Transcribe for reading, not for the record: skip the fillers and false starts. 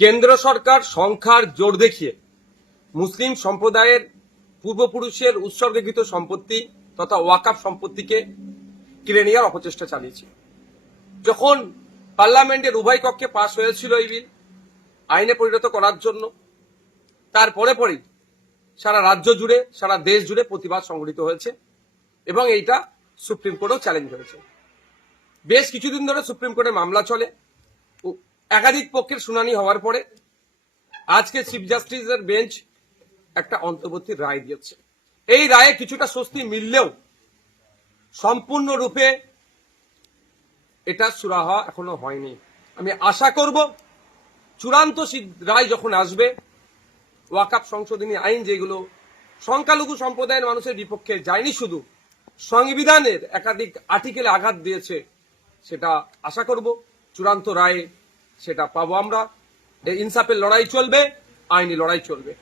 কেন্দ্র সরকার সংখ্যার জোর দেখিয়ে মুসলিম সম্প্রদায়ের পূর্বপুরুষের উৎসর্গীকৃত সম্পত্তি তথা ওয়াকাফ সম্পত্তিকে কিনে নেওয়ার অপচেষ্টা চালিয়েছে। যখন পার্লামেন্টের উভয় কক্ষে পাশ হয়েছিল এই বিল আইনে পরিণত করার জন্য, তারপরে পরেই সারা রাজ্য জুড়ে সারা দেশ জুড়ে প্রতিবাদ সংঘটিত হয়েছে এবং এইটা সুপ্রিম কোর্টেও চ্যালেঞ্জ হয়েছে। বেশ কিছুদিন ধরে সুপ্রিম কোর্টে মামলা চলে, একাধিক পক্ষের শুনানি হওয়ার পরে আজকে চিফ জাস্টিসের বেঞ্চ একটা অন্তর্বর্তী রায় দিয়েছে। এই রায়ে কিছুটা স্বস্তি মিললেও সম্পূর্ণরূপে এটা সুরাহা এখনো হয়নি। আমি আশা করব চূড়ান্ত রায় যখন আসবে, ওয়াকাফ সংশোধনী আইন যেগুলো সংখ্যালঘু সম্প্রদায়ের মানুষের বিপক্ষে যায়নি, শুধু সংবিধানের একাধিক আর্টিকেলে আঘাত দিয়েছে, সেটা আশা করব চূড়ান্ত রায়ে সেটা পাবো আমরা। এই ইনসাফের লড়াই চলবে, আইনি লড়াই চলবে।